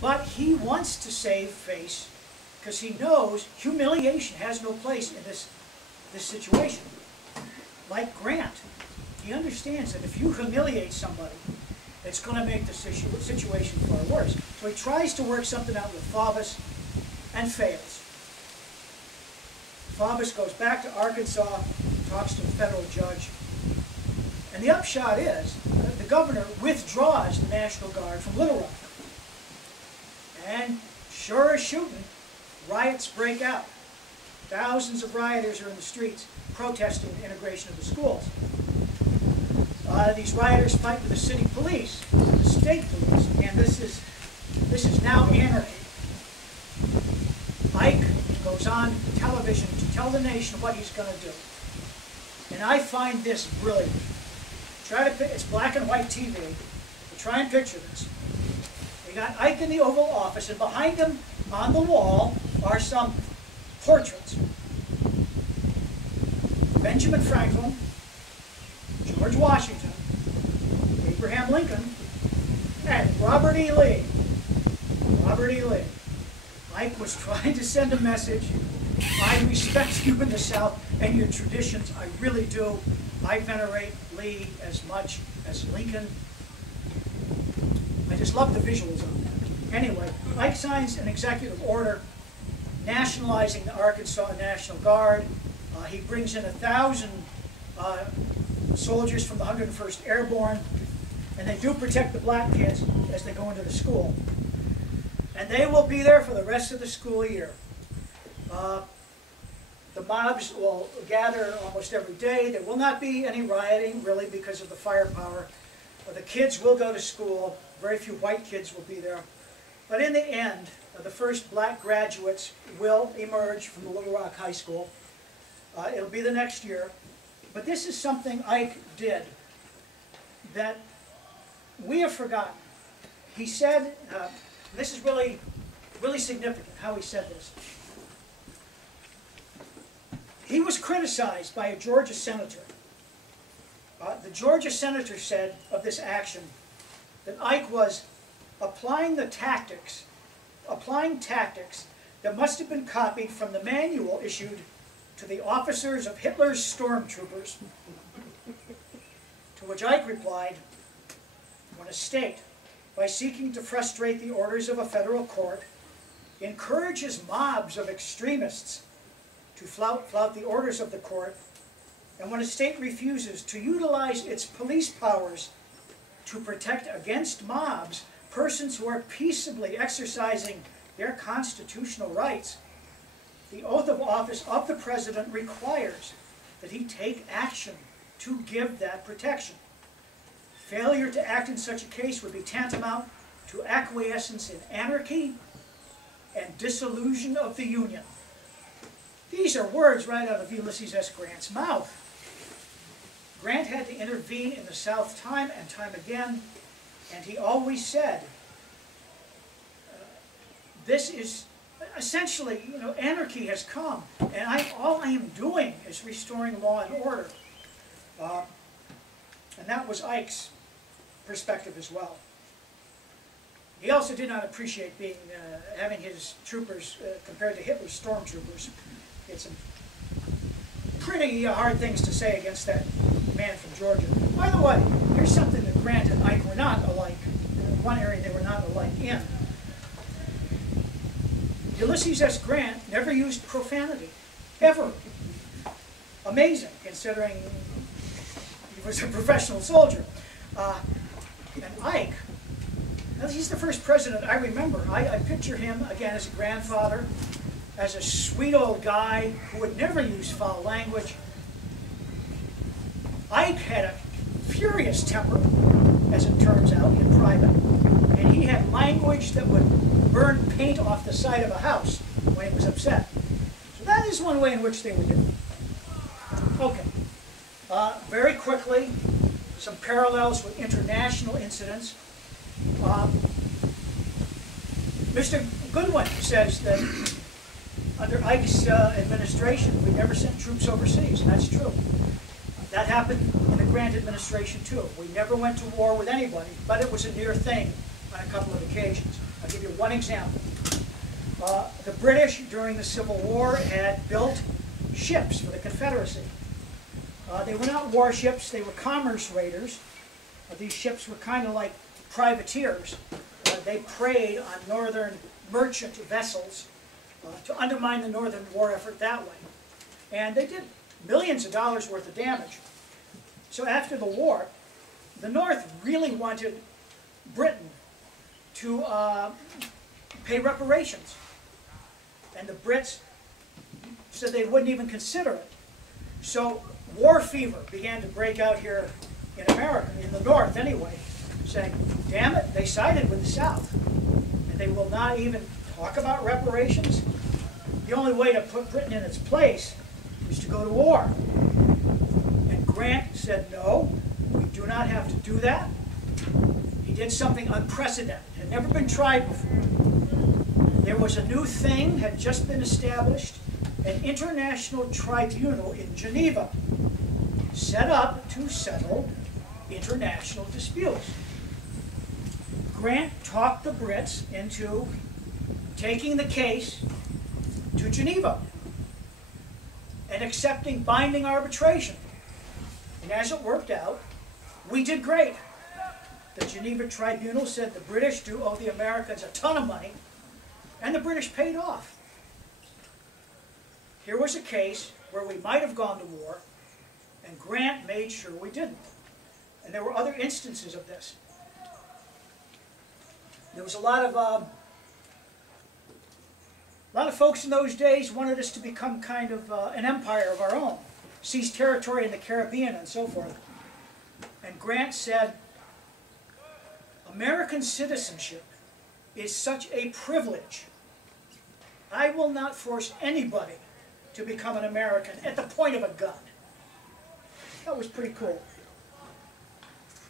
But he wants to save face because he knows humiliation has no place in this situation. Like Grant, he understands that if you humiliate somebody, it's going to make the situation far worse. So he tries to work something out with Faubus and fails. Faubus goes back to Arkansas, talks to the federal judge, and the upshot is the governor withdraws the National Guard from Little Rock. And sure as shooting, riots break out. Thousands of rioters are in the streets protesting the integration of the schools. These rioters fight with the city police, the state police, and this is now anarchy. Ike goes on television to tell the nation what he's going to do. And I find this brilliant. It's black and white TV. Try and picture this. We got Ike in the Oval Office, and behind him on the wall are some portraits. Benjamin Franklin, George Washington, Abraham Lincoln, and Robert E. Lee. Robert E. Lee. Ike was trying to send a message. I respect you in the South and your traditions. I really do. I venerate Lee as much as Lincoln. I just love the visuals on that. Anyway, Ike signs an executive order nationalizing the Arkansas National Guard. He brings in 1,000 soldiers from the 101st Airborne, and they do protect the black kids as they go into the school. And they will be there for the rest of the school year. The mobs will gather almost every day. There will not be any rioting, really, because of the firepower. The kids will go to school. Very few white kids will be there. But in the end, the first black graduates will emerge from the Little Rock High School. It'll be the next year. But this is something Ike did that we have forgotten. He said, this is really, really significant how he said this. He was criticized by a Georgia senator. The Georgia senator said of this action that Ike was applying tactics that must have been copied from the manual issued to the officers of Hitler's stormtroopers. To which Ike replied, when a state, by seeking to frustrate the orders of a federal court, encourages mobs of extremists to flout the orders of the court, and when a state refuses to utilize its police powers to protect against mobs persons who are peaceably exercising their constitutional rights, the oath of office of the president requires that he take action to give that protection. Failure to act in such a case would be tantamount to acquiescence in anarchy and dissolution of the Union. These are words right out of Ulysses S. Grant's mouth. Grant had to intervene in the South time and time again, and he always said, this is essentially, anarchy has come, and all I am doing is restoring law and order. And that was Ike's perspective as well. He also did not appreciate having his troopers compared to Hitler's stormtroopers. He had some pretty hard things to say against that man from Georgia. By the way, here's something that Grant and Ike were not alike. One area they were not alike in. Ulysses S. Grant never used profanity, ever. Amazing, considering he was a professional soldier. And Ike, he's the first president I remember. I picture him, again, as a grandfather, as a sweet old guy who would never use foul language. Ike had a furious temper, as it turns out, in private. And he had language that would burn paint off the side of a house when he was upset. So that is one way in which they were different. Okay. Very quickly, some parallels with international incidents. Mr. Goodwin says that under Ike's administration, we never sent troops overseas, and that's true. That happened in the Grant administration, too. We never went to war with anybody, but it was a near thing on a couple of occasions. I'll give you one example. The British, during the Civil War, had built ships for the Confederacy. They were not warships, they were commerce raiders. These ships were kind of like privateers. They preyed on northern merchant vessels to undermine the Northern war effort that way. And they did millions of dollars worth of damage. So after the war, the North really wanted Britain to pay reparations. And the Brits said they wouldn't even consider it. So war fever began to break out here in America, in the North anyway, saying, damn it, they sided with the South. And they will not even talk about reparations. The only way to put Britain in its place was to go to war. And Grant said, no, we do not have to do that. He did something unprecedented. It had never been tried before. There was a new thing, had just been established, an international tribunal in Geneva, set up to settle international disputes. Grant talked the Brits into taking the case to Geneva and accepting binding arbitration. And as it worked out, we did great. The Geneva Tribunal said the British do owe the Americans a ton of money, and the British paid off. Here was a case where we might have gone to war, and Grant made sure we didn't. And there were other instances of this. There was a lot of folks in those days wanted us to become kind of an empire of our own, seize territory in the Caribbean and so forth. And Grant said, American citizenship is such a privilege. I will not force anybody to become an American at the point of a gun. That was pretty cool.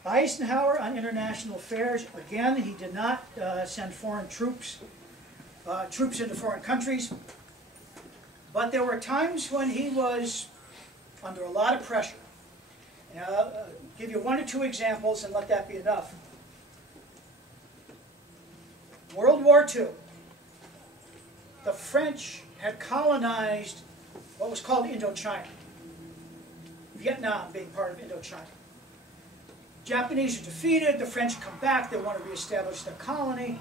Eisenhower on international affairs, again, he did not send foreign troops into foreign countries, but there were times when he was under a lot of pressure. And I'll give you one or two examples and let that be enough. World War II, the French had colonized what was called Indochina, Vietnam being part of Indochina. Japanese are defeated, the French come back, they want to reestablish their colony,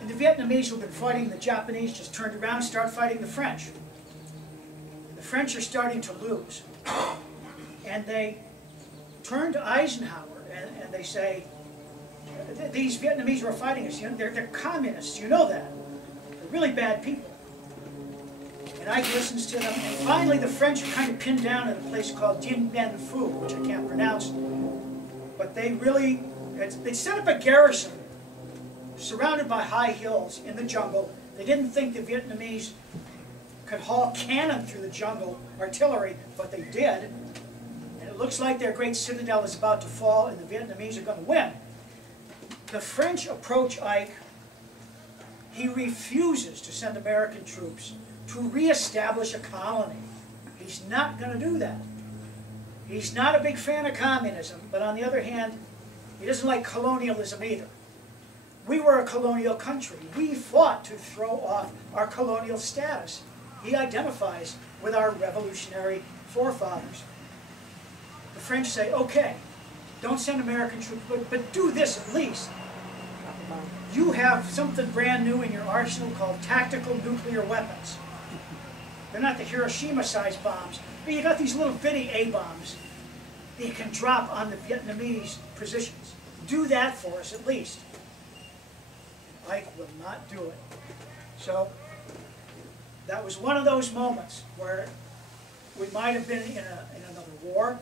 and the Vietnamese who've been fighting the Japanese just turned around and started fighting the French. The French are starting to lose. And they turn to Eisenhower and they say, these Vietnamese who are fighting us, you know, they're communists, you know that. They're really bad people. And Ike listens to them, and finally the French are kind of pinned down at a place called Dien Bien Phu, which I can't pronounce. But they set up a garrison surrounded by high hills in the jungle. They didn't think the Vietnamese could haul cannon through the jungle, artillery, but they did. And it looks like their great citadel is about to fall and the Vietnamese are going to win. The French approach Ike. He refuses to send American troops to reestablish a colony. He's not going to do that. He's not a big fan of communism, but on the other hand, he doesn't like colonialism either. We were a colonial country. We fought to throw off our colonial status. He identifies with our revolutionary forefathers. The French say, okay, don't send American troops, but do this at least. You have something brand new in your arsenal called tactical nuclear weapons. They're not the Hiroshima-sized bombs, but you got these little bitty A-bombs that you can drop on the Vietnamese positions. Do that for us at least. Ike will not do it. So that was one of those moments where we might have been in another war.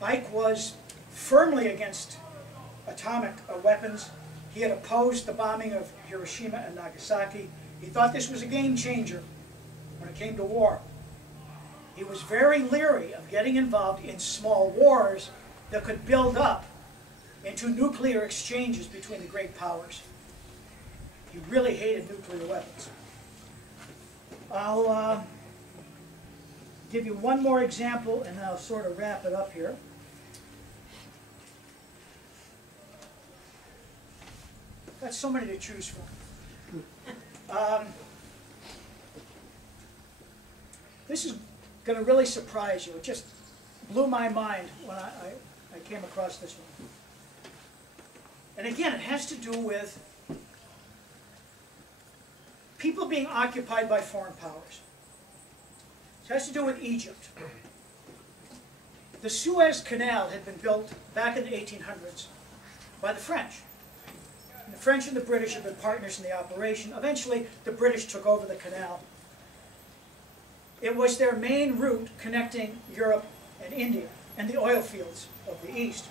Ike was firmly against atomic weapons. He had opposed the bombing of Hiroshima and Nagasaki. He thought this was a game changer when it came to war. He was very leery of getting involved in small wars that could build up into nuclear exchanges between the great powers. He really hated nuclear weapons. I'll give you one more example and I'll sort of wrap it up here. Got so many to choose from. This is going to really surprise you. It just blew my mind when I came across this one. And again, it has to do with people being occupied by foreign powers. It has to do with Egypt. The Suez Canal had been built back in the 1800s by the French. And the French and the British had been partners in the operation. Eventually, the British took over the canal. It was their main route connecting Europe and India and the oil fields of the East.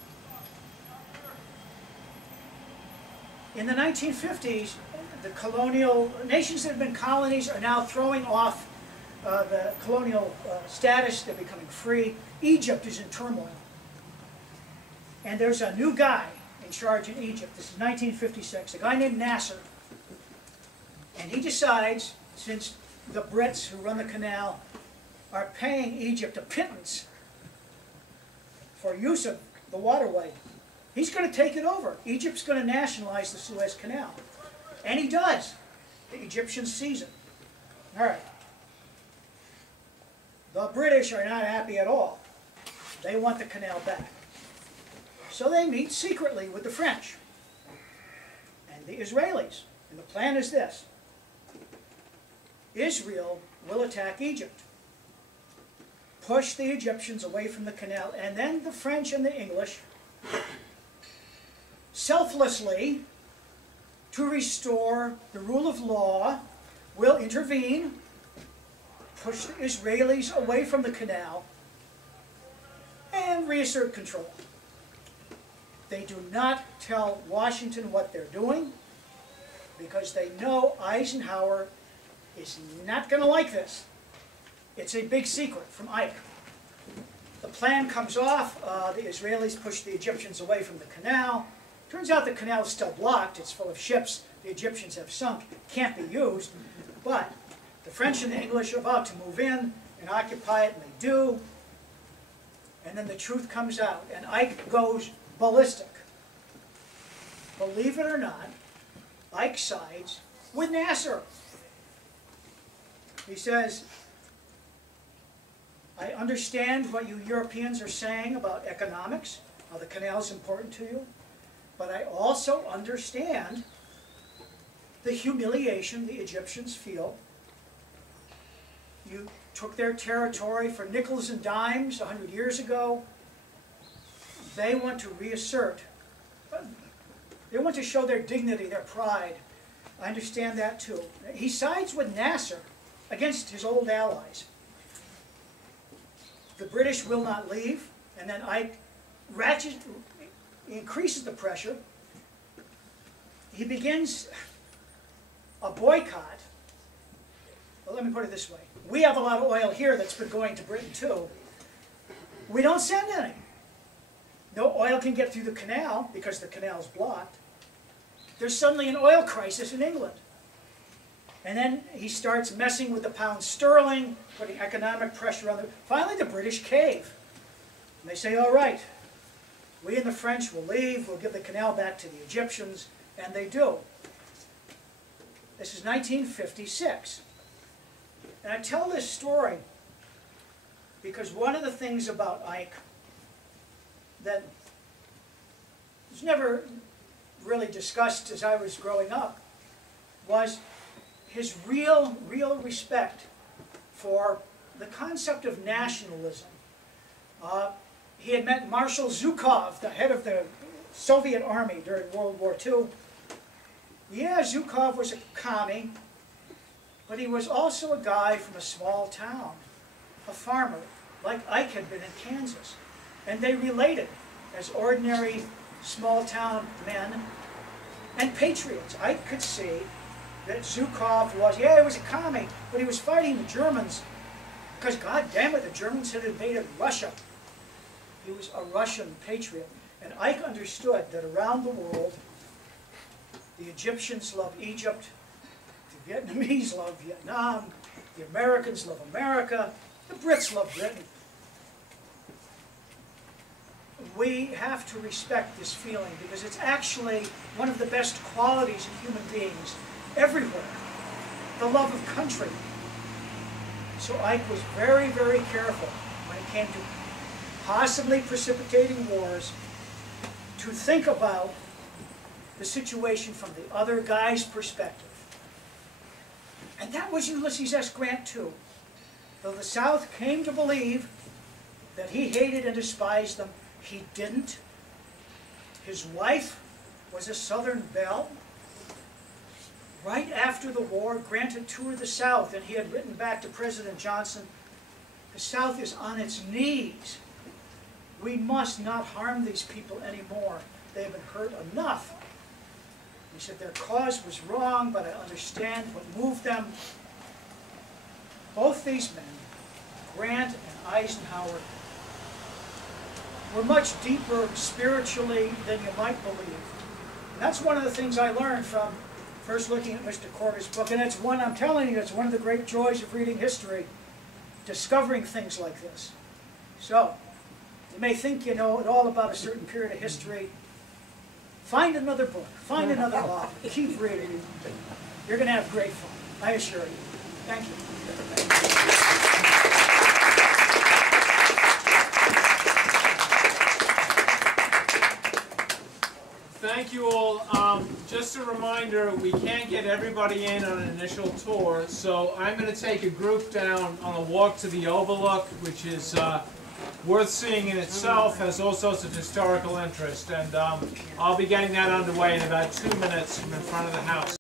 In the 1950s, the colonial nations that have been colonies are now throwing off the colonial status. They're becoming free. Egypt is in turmoil. And there's a new guy in charge in Egypt. This is 1956, a guy named Nasser. And he decides, since the Brits who run the canal are paying Egypt a pittance for use of the waterway, he's going to take it over. Egypt's going to nationalize the Suez Canal. And he does. The Egyptians seize it. All right. The British are not happy at all. They want the canal back. So they meet secretly with the French and the Israelis. And the plan is this. Israel will attack Egypt, push the Egyptians away from the canal, and then the French and the English, selflessly, to restore the rule of law, will intervene, push the Israelis away from the canal, and reassert control. They do not tell Washington what they're doing because they know Eisenhower is not going to like this. It's a big secret from Ike. The plan comes off. The Israelis push the Egyptians away from the canal. Turns out the canal is still blocked. It's full of ships the Egyptians have sunk. Can't be used. But the French and the English are about to move in and occupy it, and they do. And then the truth comes out, and Ike goes ballistic. Believe it or not, Ike sides with Nasser. He says, I understand what you Europeans are saying about economics, how the canal is important to you, but I also understand the humiliation the Egyptians feel. You took their territory for nickels and dimes 100 years ago. They want to reassert. They want to show their dignity, their pride. I understand that too. He sides with Nasser against his old allies. The British will not leave, and then Ike increases the pressure. He begins a boycott. Well, let me put it this way. We have a lot of oil here that's been going to Britain too. We don't send any. No oil can get through the canal because the canal is blocked. There's suddenly an oil crisis in England. And then he starts messing with the pound sterling, putting economic pressure on them. Finally, the British cave. And they say, all right, we and the French will leave. We'll give the canal back to the Egyptians. And they do. This is 1956. And I tell this story because one of the things about Ike that was never really discussed as I was growing up was his real respect for the concept of nationalism. He had met Marshal Zhukov, the head of the Soviet army during World War II. Yeah, Zhukov was a commie, but he was also a guy from a small town, a farmer, like Ike had been in Kansas. And they related as ordinary small-town men and patriots. Ike could see that Zhukov was, yeah, he was a commie, but he was fighting the Germans because, God damn it, the Germans had invaded Russia. He was a Russian patriot. And Ike understood that around the world, the Egyptians love Egypt, the Vietnamese love Vietnam, the Americans love America, the Brits love Britain. We have to respect this feeling because it's actually one of the best qualities in human beings everywhere, the love of country. So Ike was very, very careful when it came to possibly precipitating wars to think about the situation from the other guy's perspective. And that was Ulysses S. Grant too. Though the South came to believe that he hated and despised them, he didn't. His wife was a Southern belle. Right after the war, Grant had toured the South, and he had written back to President Johnson, "The South is on its knees. We must not harm these people anymore. They have been hurt enough." He said their cause was wrong, but I understand what moved them. Both these men, Grant and Eisenhower, were much deeper spiritually than you might believe. And that's one of the things I learned from first looking at Mr. Corder's book, and it's one, I'm telling you, it's one of the great joys of reading history, discovering things like this. So, you may think you know it all about a certain period of history. Find another book, find another author, keep reading. You're going to have great fun, I assure you. Thank you. Thank you all. Just a reminder, we can't get everybody in on an initial tour, so I'm going to take a group down on a walk to the Overlook, which is worth seeing in itself, has all sorts of historical interest, and I'll be getting that underway in about 2 minutes from in front of the house.